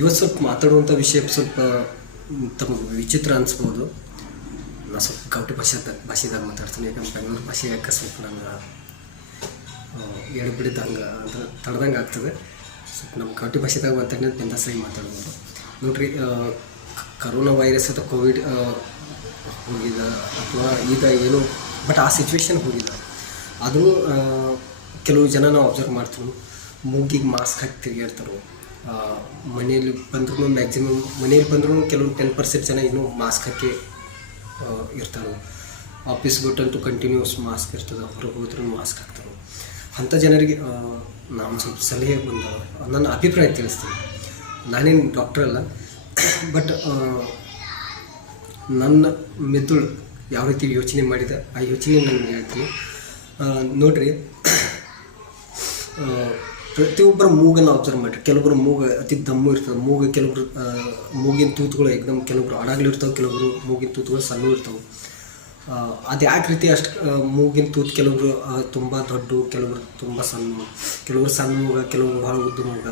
ಇವತ್ತು ಸ್ವಲ್ಪ ಮಾತಾಡುವಂಥ ವಿಷಯ ಸ್ವಲ್ಪ ತಮಗೆ ವಿಚಿತ್ರ ಅನಿಸ್ಬೋದು. ನಾನು ಸ್ವಲ್ಪ ಗೌಟಿ ಭಾಷೆದಾಗ ಮಾತಾಡ್ತೀನಿ. ಯಾಕಂದ್ರೆ ಬೆಂಗಳೂರು ಭಾಷೆ ಯಾಕೆ ಸ್ವಲ್ಪ ನಂಗೆ ಎಡಬಿಡಿದಂಗೆ ಅಂದ್ರೆ ತಡ್ದಂಗೆ ಆಗ್ತದೆ. ಸ್ವಲ್ಪ ನಮ್ಮ ಗೌಟಿ ಭಾಷೆದಾಗ ಮಾತಾಡಿದ್ರೆ ಬಿಂದಾಸಾಗಿ ಮಾತಾಡ್ಬೋದು. ನೋಡಿರಿ, ಕರೋನಾ ವೈರಸ್ ಅಥವಾ ಕೋವಿಡ್ ಹೋಗಿದ ಅಥವಾ ಈಗ ಏನು, ಬಟ್ ಆ ಸಿಚುವೇಶನ್ ಹೋಗಿಲ್ಲ. ಅದು ಕೆಲವು ಜನ ನಾವು ಅಬ್ಸರ್ವ್ ಮಾಡ್ತೀವಿ, ಮೂಗಿಗೆ ಮಾಸ್ಕ್ ಹಾಕಿ ತಿರುಗಾಡ್ತಾರೆ. ಮನೆಯಲ್ಲಿ ಬಂದ್ರೂ ಮ್ಯಾಕ್ಸಿಮಮ್ ಮನೇಲಿ ಬಂದ್ರೂ ಕೆಲವು 10% ಜನ ಇನ್ನೂ ಮಾಸ್ಕ್ ಹಾಕಿ ಇರ್ತಾರೆ. ಆಫೀಸ್ಗೆ ಬಿಟ್ಟಂತೂ ಕಂಟಿನ್ಯೂಸ್ ಮಾಸ್ಕ್ ಇರ್ತದೆ, ಹೊರಗೆ ಹೋದ್ರೂ ಮಾಸ್ಕ್ ಹಾಕ್ತಾರೆ. ಅಂಥ ಜನರಿಗೆ ನಾನು ಸ್ವಲ್ಪ ಸಲಹೆ ನನ್ನ ಅಭಿಪ್ರಾಯ ತಿಳಿಸ್ತೀನಿ. ನಾನೇನು ಡಾಕ್ಟರ್ ಅಲ್ಲ, ಬಟ್ ನನ್ನ ಮೆದುಳು ಯಾವ ರೀತಿ ಯೋಚನೆ ಮಾಡಿದೆ ಆ ಯೋಚನೆ ನಾನು ಹೇಳ್ತೀನಿ. ನೋಡಿರಿ, ಪ್ರತಿಯೊಬ್ಬರ ಮೂಗನ್ನು ಅಬ್ಸರ್ವ್ ಮಾಡಿರಿ. ಕೆಲವೊಬ್ಬರು ಮೂಗು ಅತಿ ದಮ್ಮು ಇರ್ತದೆ, ಕೆಲವೊಬ್ರು ಮೂಗಿನ ತೂತುಗಳು ಏಕದಮ್, ಕೆಲವೊಬ್ರು ಅಡಾಗ್ಲಿರ್ತಾವೆ, ಕೆಲವೊಬ್ರು ಮೂಗಿನ ತೂತುಗಳು ಸಣ್ಣ ಇರ್ತಾವೆ. ಅದು ಯಾಕೆ ರೀತಿ ಅಷ್ಟು ಮೂಗಿನ ತೂತು ಕೆಲವರು ತುಂಬ ದೊಡ್ಡ, ಕೆಲವರು ತುಂಬ ಸಣ್ಣ, ಕೆಲವರು ಸಣ್ಣ ಮೂಗ, ಕೆಲವರು ಭಾಳ ಉದ್ದ ಮೂಗ,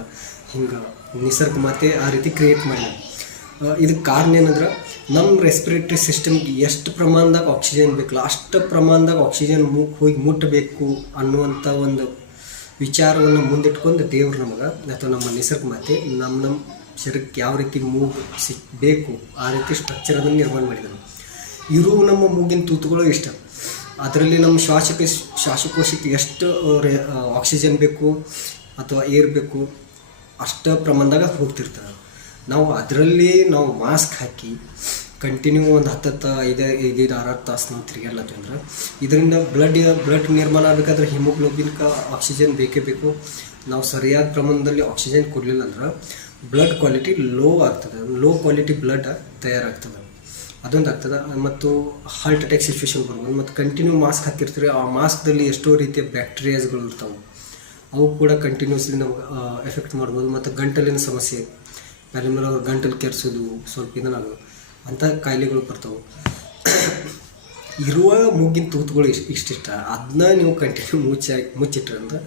ಹಿಂಗೆ ನಿಸರ್ಗ ಮತ್ತೆ ಆ ರೀತಿ ಕ್ರಿಯೇಟ್ ಮಾಡಿ. ಇದಕ್ಕೆ ಕಾರಣ ಏನಂದ್ರೆ, ನಮ್ಮ ರೆಸ್ಪಿರೇಟರಿ ಸಿಸ್ಟಮ್ಗೆ ಎಷ್ಟು ಪ್ರಮಾಣದಾಗ ಆಕ್ಸಿಜನ್ ಬೇಕಲ್ಲ ಅಷ್ಟು ಪ್ರಮಾಣದಾಗ ಆಕ್ಸಿಜನ್ ಹೋಗಿ ಮುಟ್ಟಬೇಕು ಅನ್ನುವಂಥ ಒಂದು ವಿಚಾರವನ್ನು ಮುಂದಿಟ್ಕೊಂಡು ದೇವ್ರು ನಮಗೆ ಅಥವಾ ನಮ್ಮ ನಿಸರ್ಗ ಮಾತೆ ನಮ್ಮ ಶರೀರಕ್ಕೆ ಯಾವ ರೀತಿ ಮೂಗು ಬೇಕು ಆ ರೀತಿ ಸ್ಟ್ರಕ್ಚರನ್ನು ನಿರ್ಮಾಣ ಮಾಡಿದರು. ಇವು ನಮ್ಮ ಮೂಗಿನ ತೂತುಗಳು ಇಷ್ಟ. ಅದರಲ್ಲಿ ನಮ್ಮ ಶ್ವಾಸಕೋಶಕ್ಕೆ ಎಷ್ಟು ಆಕ್ಸಿಜನ್ ಬೇಕು ಅಥವಾ ಏರ್ ಬೇಕು ಅಷ್ಟು ಪ್ರಮಾಣದಾಗ ಹೋಗ್ತಿರ್ತಾರೆ. ನಾವು ಅದರಲ್ಲಿ ನಾವು ಮಾಸ್ಕ್ ಹಾಕಿ ಕಂಟಿನ್ಯೂ ಒಂದು 10-5-6 ತಾಸು ನಾವು ತಿರುಗಾಡ್ಲತ್ತಂದ್ರೆ ಇದರಿಂದ ಬ್ಲಡ್ ನಿರ್ಮಾಣ ಆಗಬೇಕಾದ್ರೆ ಹಿಮೋಗ್ಲೋಬಿನ್ಗೆ ಆಕ್ಸಿಜನ್ ಬೇಕೇ ಬೇಕು. ನಾವು ಸರಿಯಾದ ಪ್ರಮಾಣದಲ್ಲಿ ಆಕ್ಸಿಜನ್ ಕೊಡಲಿಲ್ಲ ಅಂದ್ರೆ ಬ್ಲಡ್ ಕ್ವಾಲಿಟಿ ಲೋ ಆಗ್ತದೆ, ಲೋ ಕ್ವಾಲಿಟಿ ಬ್ಲಡ್ ತಯಾರಾಗ್ತದೆ, ಅದೊಂದು ಆಗ್ತದೆ. ಮತ್ತು ಹಾರ್ಟ್ ಅಟ್ಯಾಕ್ ಸಿಚುವೇಶನ್ ಬರ್ಬೋದು. ಮತ್ತು ಕಂಟಿನ್ಯೂ ಮಾಸ್ಕ್ ಹಾಕಿರ್ತೀರಿ, ಆ ಮಾಸ್ಕ್ದಲ್ಲಿ ಎಷ್ಟೋ ರೀತಿಯ ಬ್ಯಾಕ್ಟೀರಿಯಾಸ್ಗಳು ಇರ್ತಾವೆ, ಅವು ಕೂಡ ಕಂಟಿನ್ಯೂಸ್ಲಿ ನಮ್ಗೆ ಎಫೆಕ್ಟ್ ಮಾಡ್ಬೋದು. ಮತ್ತು ಗಂಟಲಿನ ಸಮಸ್ಯೆ, ಮೇಲೆ ಅವ್ರ ಗಂಟಲು ಕೆರೆಸೋದು, ಸ್ವಲ್ಪ ಇದನ್ನಾಗೋದು, ಅಂಥ ಕಾಯಿಲೆಗಳು ಬರ್ತಾವೆ. ಇರುವ ಮೂಗಿನ ತೂತುಗಳು ಇಷ್ಟಿಷ್ಟ, ಅದನ್ನ ನೀವು ಕಂಟಿನ್ಯೂ ಮುಚ್ಚಿಟ್ರಿ ಅಂದ್ರೆ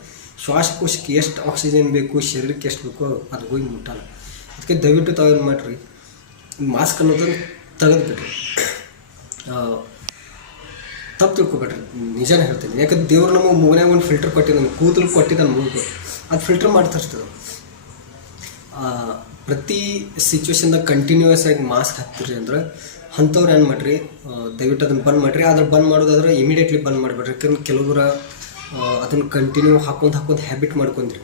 ಶ್ವಾಸಕೋಶಕ್ಕೆ ಎಷ್ಟು ಆಕ್ಸಿಜನ್ ಬೇಕು, ಶರೀರಕ್ಕೆ ಎಷ್ಟು ಬೇಕೋ ಅದು ಹೋಗಿ ಮುಟ್ಟಲ್ಲ. ಅದಕ್ಕೆ ದಯವಿಟ್ಟು ತಾವೇನು ಮಾಡಿರಿ, ಮಾಸ್ಕ್ ಅನ್ನೋದನ್ನು ತೆಗೆದುಬಿಟ್ರಿ. ತಪ್ಪು ತಿಳ್ಕೊಬೇಡ್ರಿ, ನಿಜಾನೇ ಹೇಳ್ತೀನಿ. ಯಾಕಂದ್ರೆ ದೇವ್ರು ನಮಗೆ ಮೂಗನ್ಯಾಗ ಒಂದು ಫಿಲ್ಟರ್ ಕೊಟ್ಟಿದ್ದು, ನಮ್ಮ ಕೂದಲು ಕೊಟ್ಟಿದ್ದಾನೆ ಮೂಗು, ಅದು ಫಿಲ್ಟರ್ ಮಾಡಿ ತರಿಸ್ತದೆ. ಪ್ರತಿ ಸಿಚುವೇಶನ್ದಾಗ ಕಂಟಿನ್ಯೂಯಸ್ ಆಗಿ ಮಾಸ್ಕ್ ಹಾಕ್ತಿರಿ ಅಂದ್ರೆ ಅಂಥವ್ರು ಏನು ಮಾಡಿರಿ, ದಯವಿಟ್ಟು ಅದನ್ನು ಬಂದ್ ಮಾಡಿರಿ. ಅದ್ರ ಬಂದ್ ಮಾಡೋದಾದ್ರೆ ಇಮಿಡಿಯೇಟ್ಲಿ ಬಂದ್ ಮಾಡಿಬಿಡ್ರಿ. ಯಾಕಂದ್ರೆ ಕೆಲವರು ಅದನ್ನು ಕಂಟಿನ್ಯೂ ಹಾಕೊಂಡು ಹ್ಯಾಬಿಟ್ ಮಾಡ್ಕೊಂಡ್ರಿ.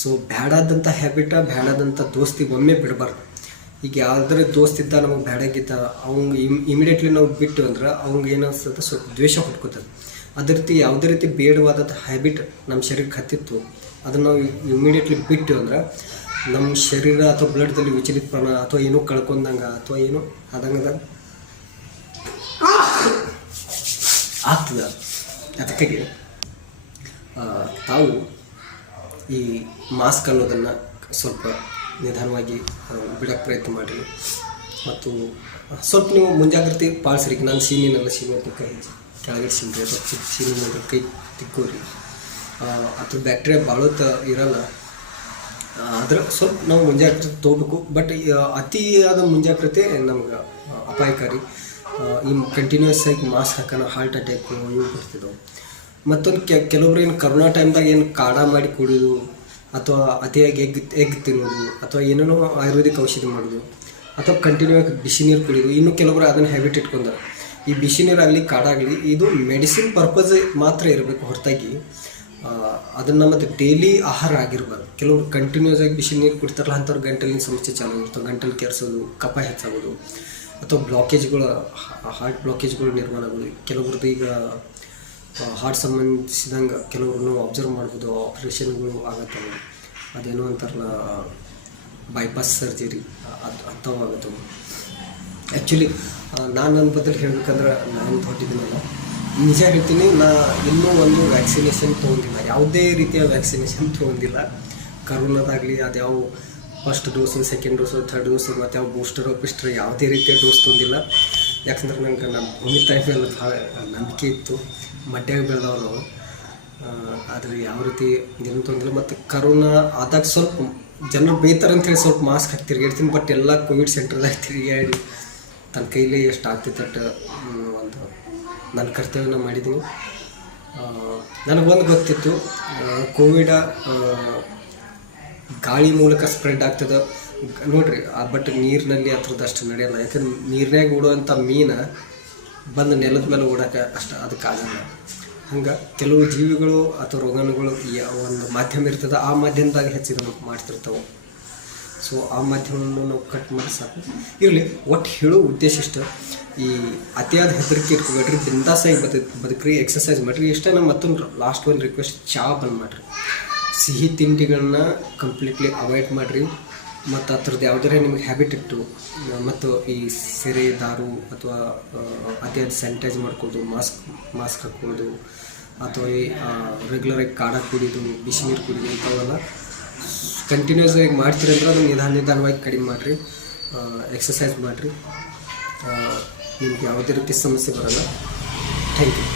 ಸೊ ಬ್ಯಾಡಾದಂಥ ಹ್ಯಾಬಿಟ, ಬ್ಯಾಡಾದಂಥ ದೋಸ್ತಿಗೆ ಒಮ್ಮೆ ಬಿಡಬಾರ್ದು. ಈಗ ಯಾವುದೇ ದೋಸ್ತಿದ್ದ ನಮಗೆ ಬ್ಯಾಡಾಗಿದ್ದ ಅವ್ನು ಇಮಿಡಿಯೇಟ್ಲಿ ನಾವು ಬಿಟ್ಟು ಅಂದ್ರೆ ಅವ್ನಿಗೆ ಏನಿಸ್ತದೆ, ಸ್ವಲ್ಪ ದ್ವೇಷ ಹುಟ್ಕೋತದೆ. ಅದೇ ರೀತಿ ಯಾವುದೇ ರೀತಿ ಬೇಡವಾದಂಥ ಹ್ಯಾಬಿಟ್ ನಮ್ಮ ಶರೀರಕ್ಕೆ ಹತ್ತಿತ್ತು, ಅದನ್ನು ನಾವು ಇಮಿಡಿಯೇಟ್ಲಿ ಬಿಟ್ಟು ಅಂದ್ರೆ ನಮ್ಮ ಶರೀರ ಅಥವಾ ಬ್ಲಡ್ದಲ್ಲಿ ವಿಚಲಿತ ಪ್ರಮಾಣ ಅಥವಾ ಏನೋ ಕಳ್ಕೊಂಡಂಗೆ ಅಥವಾ ಏನೋ ಆದಂಗೆ ಆಗ್ತದೆ. ಅದಕ್ಕಾಗಿ ತಾವು ಈ ಮಾಸ್ಕ್ ಅನ್ನೋದನ್ನು ಸ್ವಲ್ಪ ನಿಧಾನವಾಗಿ ಬಿಡೋಕ್ಕೆ ಪ್ರಯತ್ನ ಮಾಡಿರಿ. ಮತ್ತು ಸ್ವಲ್ಪ ನೀವು ಮುಂಜಾಗ್ರತೆ ಪಾಲಿಸ್ರಿ. ನಾನು ಸೀನಿನಲ್ಲ, ಸೀನಿ ಕೈ ಕೆಳಗಡೆ ಸೀನ್ರಿ ಅಥವಾ ಸೀನಿ ಕೈ ತಿಕ್ಕೋರಿ. ಅದ್ರ ಬ್ಯಾಕ್ಟೀರಿಯಾ ಭಾಳೋತ್ ಇರಲ್ಲ, ಅದ್ರ ಸ್ವಲ್ಪ ನಾವು ಮುಂಜಾಗ್ರತೆ ತೊಗೋಬೇಕು. ಬಟ್ ಅತಿಯಾದ ಮುಂಜಾಗ್ರತೆ ನಮ್ಗೆ ಅಪಾಯಕಾರಿ. ಈ ಕಂಟಿನ್ಯೂಸ್ ಆಗಿ ಮಾಸ್ಕ್ ಹಾಕೋಣ ಹಾರ್ಟ್ ಅಟ್ಯಾಕು ಇವು ಬರ್ತಿದ್ದವು. ಮತ್ತೊಂದು ಕೆಲವೊಬ್ರು ಏನು ಕರೋನಾ ಟೈಮ್ದಾಗ ಏನು ಕಾಢ ಮಾಡಿ ಕುಡಿಯೋದು ಅಥವಾ ಅತಿಯಾಗಿ ಎಗ್ ತಿನ್ನೋದು ಅಥವಾ ಏನೇನೋ ಆಯುರ್ವೇದಿಕ್ ಔಷಧಿ ಮಾಡೋದು ಅಥವಾ ಕಂಟಿನ್ಯೂ ಆಗಿ ಬಿಸಿ ನೀರು ಕುಡಿಯೋದು, ಇನ್ನೂ ಕೆಲವೊಬ್ರು ಅದನ್ನು ಹ್ಯಾಬಿಟ್ ಇಟ್ಕೊಂಡಾರೆ. ಈ ಬಿಸಿ ನೀರಾಗಲಿ ಕಾಡಾಗಲಿ ಇದು ಮೆಡಿಸಿನ್ ಪರ್ಪಸ್ ಮಾತ್ರ ಇರಬೇಕು, ಹೊರತಾಗಿ ಅದನ್ನು ಮತ್ತು ಡೈಲಿ ಆಹಾರ ಆಗಿರ್ಬಾರ್ದು. ಕೆಲವರು ಕಂಟಿನ್ಯೂಸ್ ಆಗಿ ಬಿಸಿ ನೀರು ಕುಡಿತಾರಲ್ಲ, ಅಂಥವ್ರು ಗಂಟಲಿನ ಸಮಸ್ಯೆ ಚಾಲು ಇರ್ತವೆ. ಗಂಟಲು ಕೆರೆಸೋದು, ಕಫ ಹೆಚ್ಚಾಗೋದು ಅಥವಾ ಬ್ಲಾಕೇಜ್ಗಳು, ಹಾರ್ಟ್ ಬ್ಲಾಕೇಜ್ಗಳು ನಿರ್ಮಾಣ ಆಗೋದು. ಕೆಲವ್ರದ್ದು ಈಗ ಹಾರ್ಟ್ ಸಂಬಂಧಿಸಿದಂಗೆ ಕೆಲವ್ರನ್ನು ಅಬ್ಸರ್ವ್ ಮಾಡ್ಬೋದು, ಆಪ್ರೇಷನ್ಗಳು ಆಗತ್ತವೆ. ಅದೇನೋ ಅಂತಾರಲ್ಲ ಬೈಪಾಸ್ ಸರ್ಜರಿ, ಅಂಥವು ಆಗತ್ತವೆ. ಆ್ಯಕ್ಚುಲಿ ನಾನು ನನ್ನ ಬದಲು ಹೇಳ್ಬೇಕಂದ್ರೆ ನಾನು ಹೊಟ್ಟಿದ್ದೀನಲ್ಲ, ನಿಜ ಹೇಳ್ತೀನಿ, ಇನ್ನೂ ಒಂದು ವ್ಯಾಕ್ಸಿನೇಷನ್ ತೊಗೊಂಡಿಲ್ಲ, ಯಾವುದೇ ರೀತಿಯ ವ್ಯಾಕ್ಸಿನೇಷನ್ ತೊಗೊಂಡಿಲ್ಲ. ಕರೋನಾದಾಗಲಿ ಅದ್ಯಾವ first dose, second dose, third dose, ಮತ್ತು ಯಾವ ಬೂಸ್ಟರು ಪಿಸ್ಟರ್ ಯಾವುದೇ ರೀತಿಯ ಡೋಸ್ ತೊಗೊಂಡಿಲ್ಲ. ಯಾಕಂದ್ರೆ ನಂಗೆ ನಮ್ಮ ಭೂಮಿ ತಾಯಿ ಮೇಲೆ ಭಾಳ ನಂಬಿಕೆ ಇತ್ತು. ಮಡ್ಯಾಗ ಬೆಳೆದವ್ರು ನಾವು, ಆದರೆ ಯಾವ ರೀತಿ ಏನು ತೊಂದಿಲ್ಲ. ಮತ್ತು ಕರೋನಾ ಆದಾಗ ಸ್ವಲ್ಪ ಜನರು ಬೈತಾರೆ ಅಂತೇಳಿ ಸ್ವಲ್ಪ ಮಾಸ್ಕ್ ಹಾಕಿ ತಿರುಗಾಡ್ತೀನಿ. ಬಟ್ ಎಲ್ಲ ಕೋವಿಡ್ ಸೆಂಟರ್ದಾಗ ತಿರುಗಾಡಿ ತನ್ನ ಕೈಲೇ ಎಷ್ಟು ಆಗ್ತೈತೆ ಅಷ್ಟು ಒಂದು ನನ್ನ ಕರ್ತವ್ಯನ ಮಾಡಿದ್ದೀನಿ. ನನಗೊಂದು ಗೊತ್ತಿತ್ತು, ಕೋವಿಡ ಗಾಳಿ ಮೂಲಕ ಸ್ಪ್ರೆಡ್ ಆಗ್ತದೆ ನೋಡ್ರಿ. ಬಟ್ ನೀರಿನಲ್ಲಿ ಆ ಥರದ್ದು ಅಷ್ಟು ನಡೆಯಲ್ಲ. ಯಾಕಂದ್ರೆ ನೀರಿನಾಗ ಓಡುವಂಥ ಮೀನು ಬಂದು ನೆಲದ ಮೇಲೆ ಓಡೋಕೆ ಅಷ್ಟು ಅದಕ್ಕಾಗಲ್ಲ. ಹಂಗೆ ಕೆಲವು ಜೀವಿಗಳು ಅಥವಾ ರೋಗಾಣುಗಳು ಒಂದು ಮಾಧ್ಯಮ ಇರ್ತದೆ, ಆ ಮಾಧ್ಯಮದಾಗ ಹೆಚ್ಚಿನ ಮಾಡ್ತಿರ್ತಾವೆ. ಸೊ ಆ ಮಾಧ್ಯಮವನ್ನು ನಾವು ಕಟ್ ಮಾಡಿ ಸಾಕು. ಇರಲಿ, ಒಟ್ಟು ಹೇಳೋ ಉದ್ದೇಶ ಇಷ್ಟ, ಈ ಅತಿಯಾದ ಹೆದರಿಕೆ ಇಟ್ಕೊಬೇಡ್ರಿ, ಬಿಂದಾಸಾಗಿ ಬದುಕ್ರಿ, ಎಕ್ಸಸೈಸ್ ಮಾಡಿರಿ. ಇಷ್ಟೇ ನಮ್ಮ ಮತ್ತೊಂದು ಲಾಸ್ಟ್ ಒಂದು ರಿಕ್ವೆಸ್ಟ್, ಚಹಾ ಬಂದ್ ಮಾಡಿರಿ, ಸಿಹಿ ತಿಂಡಿಗಳನ್ನ ಕಂಪ್ಲೀಟ್ಲಿ ಅವಾಯ್ಡ್ ಮಾಡಿರಿ. ಮತ್ತು ಆ ಥರದ್ದು ಯಾವುದೇ ನಿಮಗೆ ಹ್ಯಾಬಿಟ್ ಇಟ್ಟು ಮತ್ತು ಈ ಸೆರೆ ದಾರು ಅಥವಾ ಅತಿಯಾದ ಸ್ಯಾನಿಟೈಸ್ ಮಾಡ್ಕೊಳ್ಳೋದು, ಮಾಸ್ಕ್ ಹಾಕ್ಕೊಳ್ಳೋದು ಅಥವಾ ಈ ರೆಗ್ಯುಲರಾಗಿ ಕಾಡ ಕುಡಿಯೋದು, ಬಿಸಿ ನೀರು ಕುಡಿಯೋದು ಇಂಥವೆಲ್ಲ ಕಂಟಿನ್ಯೂಸ್ ಆಗಿ ಮಾಡ್ತೀರಿ ಅಂದ್ರೆ ಅದನ್ನು ನಿಧಾನವಾಗಿ ಕಡಿಮೆ ಮಾಡಿರಿ. ಎಕ್ಸಸೈಸ್ ಮಾಡಿರಿ, ನಿಮ್ಗೆ ಯಾವುದೇ ರೀತಿ ಸಮಸ್ಯೆ ಬರೋಲ್ಲ. Thank you.